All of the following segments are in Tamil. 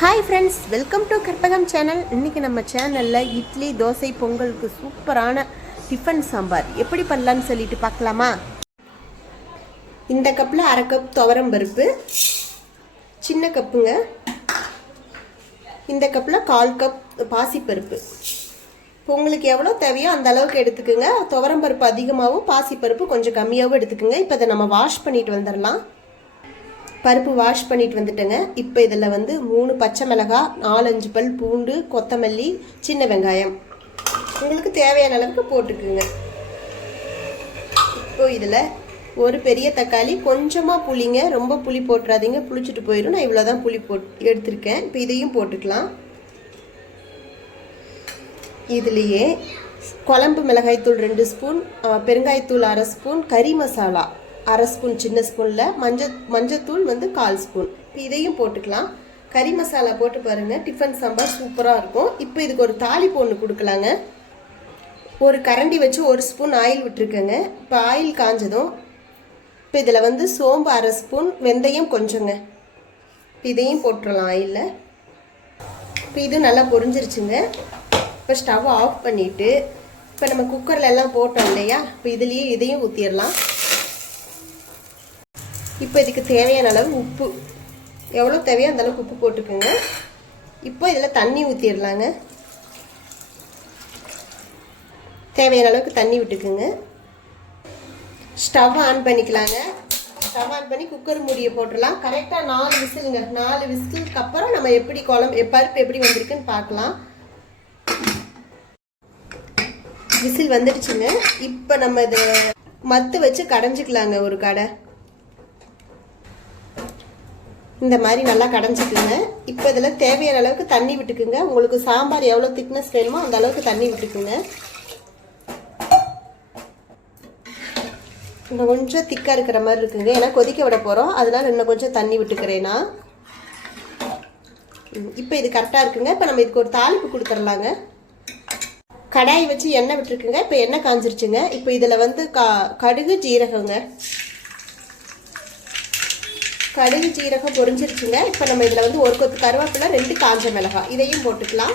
Hi friends, welcome to Karpagam channel. இன்றைக்கி நம்ம சேனலில் இட்லி, தோசை, பொங்கலுக்கு சூப்பரான டிஃபன் சாம்பார் எப்படி பண்ணலான்னு சொல்லிட்டு பார்க்கலாமா? இந்த கப்பில் அரை கப் துவரம் பருப்பு, சின்ன கப்புங்க. இந்த கப்பில் 1/4 கப் பாசிப்பருப்பு. இப்போ உங்களுக்கு எவ்வளோ தேவையோ அந்த அளவுக்கு எடுத்துக்கோங்க. துவரம் பருப்பு அதிகமாகவும் பாசிப்பருப்பு கொஞ்சம் கம்மியாகவும் எடுத்துக்கோங்க. இப்போ இதை நம்ம வாஷ் பண்ணிட்டு வந்துடலாம். பருப்பு வாஷ் பண்ணிட்டு வந்துட்டேங்க. இப்போ இதில் 3 பச்சை மிளகாய், 4-5 பல் பூண்டு, கொத்தமல்லி, சின்ன வெங்காயம் உங்களுக்கு தேவையான அளவுக்கு போட்டுக்குங்க. இப்போ இதில் ஒரு பெரிய தக்காளி, கொஞ்சமாக புளிங்க, ரொம்ப புளி போட்டுறாதீங்க, புளிச்சுட்டு போயிடும். நான் இவ்வளோ தான் புளி எடுத்திருக்கேன். இப்போ இதையும் போட்டுக்கலாம். இதுலேயே குழம்பு மிளகாய்த்தூள் 2 ஸ்பூன், பெருங்காயத்தூள் 1/2 ஸ்பூன், கறி மசாலா 1/2 ஸ்பூன் சின்ன ஸ்பூனில், மஞ்சத்தூள் 1/4 ஸ்பூன். இப்போ இதையும் போட்டுக்கலாம். கறி மசாலா போட்டு பாருங்கள், டிஃபன் சாம்பார் சூப்பராக இருக்கும். இப்போ இதுக்கு ஒரு தாளிப்பு ஒன்று கொடுக்கலாங்க. ஒரு கரண்டி வச்சு 1 ஸ்பூன் ஆயில் விட்டுருக்கேங்க. இப்போ ஆயில் காஞ்சதும் இப்போ இதில் சோம்பு 1/2 ஸ்பூன், வெந்தயம் கொஞ்சங்க. இப்போ இதையும் போட்டுடலாம் ஆயிலில். இப்போ இது நல்லா பொரிஞ்சிருச்சுங்க. இப்போ ஸ்டவ் ஆஃப் பண்ணிவிட்டு இப்போ நம்ம குக்கரில் எல்லாம் போட்டோம் இல்லையா, இப்போ இதுலேயே இதையும் ஊற்றிடலாம். இப்போ இதுக்கு தேவையான அளவு உப்பு, எவ்வளோ தேவையோ அந்த அளவுக்கு உப்பு போட்டுக்கோங்க. இப்போ இதில் தண்ணி ஊற்றிடலாங்க. தேவையான அளவுக்கு தண்ணி விட்டுக்குங்க. ஸ்டவ் ஆன் பண்ணிக்கலாங்க. ஸ்டவ் ஆன் பண்ணி குக்கர் மூடியை போட்டுடலாம். கரெக்டாக 4 விசிலுங்க. 4 விசிலுக்கு அப்புறம் நம்ம எப்படி பருப்பு எப்படி வந்திருக்குன்னு பார்க்கலாம். விசில் வந்துடுச்சுங்க. இப்போ நம்ம இதை மத்து வச்சு கடைஞ்சிக்கலாங்க. ஒரு கடை இந்த மாதிரி நல்லா கடைஞ்சிக்குங்க. இப்போ இதில் தேவையான அளவுக்கு தண்ணி விட்டுக்குங்க. உங்களுக்கு சாம்பார் எவ்வளோ திக்னஸ் வேணுமோ அந்த அளவுக்கு தண்ணி விட்டுக்குங்க. இன்னும் கொஞ்சம் திக்காக இருக்கிற மாதிரி இருக்குங்க, ஏன்னா கொதிக்க விட போகிறோம், அதனால இன்னும் கொஞ்சம் தண்ணி விட்டுக்கிறேன்னா. இப்போ இது கரெக்டாக இருக்குங்க. இப்போ நம்ம இதுக்கு ஒரு தாளிப்பு கொடுத்துடலாங்க. கடாய் வச்சு எண்ணெய் விட்டுருக்குங்க. இப்போ எண்ணெய் காஞ்சிருச்சுங்க. இப்போ இதில் கடுகு, ஜீரகங்க. கடுகு ஜீரகம் பொரிஞ்சிருச்சுங்க. இப்போ நம்ம இதில் 1 கொத்து கருவேப்பிலை, 2 காஞ்ச மிளகாய் இதையும் போட்டுக்கலாம்.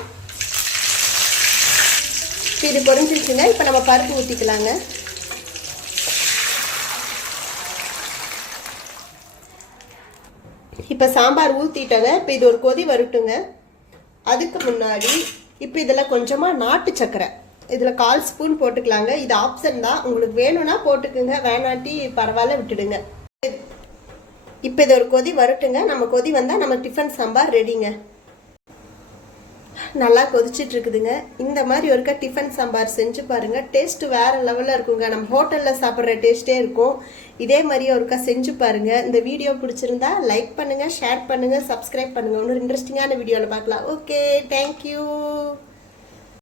இப்போ இது பொரிஞ்சிருச்சுங்க. இப்போ நம்ம பருப்பு ஊற்றிக்கலாங்க. இப்போ சாம்பார் ஊற்றிட்டோங்க. இப்போ இது ஒரு கொதி வரட்டுங்க. அதுக்கு முன்னாடி இப்போ இதில் கொஞ்சமாக நாட்டு சர்க்கரை, இதில் 1/4 ஸ்பூன் போட்டுக்கலாங்க. இது ஆப்ஷன் தான், உங்களுக்கு வேணும்னா போட்டுக்குங்க, வேணாட்டி பரவாயில்ல விட்டுடுங்க. இப்போ இது ஒரு கொதி வரட்டுங்க. நம்ம கொதி வந்தால் நம்ம டிஃபன் சாம்பார் ரெடிங்க. நல்லா கொதிச்சுட்டு இருக்குதுங்க. இந்த மாதிரி ஒருக்கா டிஃபன் சாம்பார் செஞ்சு பாருங்கள். டேஸ்ட்டு வேறு லெவலில் இருக்குங்க. நம்ம ஹோட்டலில் சாப்பிட்ற டேஸ்ட்டே இருக்கும். இதே மாதிரி ஒருக்கா செஞ்சு பாருங்கள். இந்த வீடியோ பிடிச்சிருந்தா லைக் பண்ணுங்கள், ஷேர் பண்ணுங்கள், சப்ஸ்கிரைப் பண்ணுங்கள். இன்னொரு இன்ட்ரெஸ்டிங்கான வீடியோவில் பார்க்கலாம். Okay, thank you.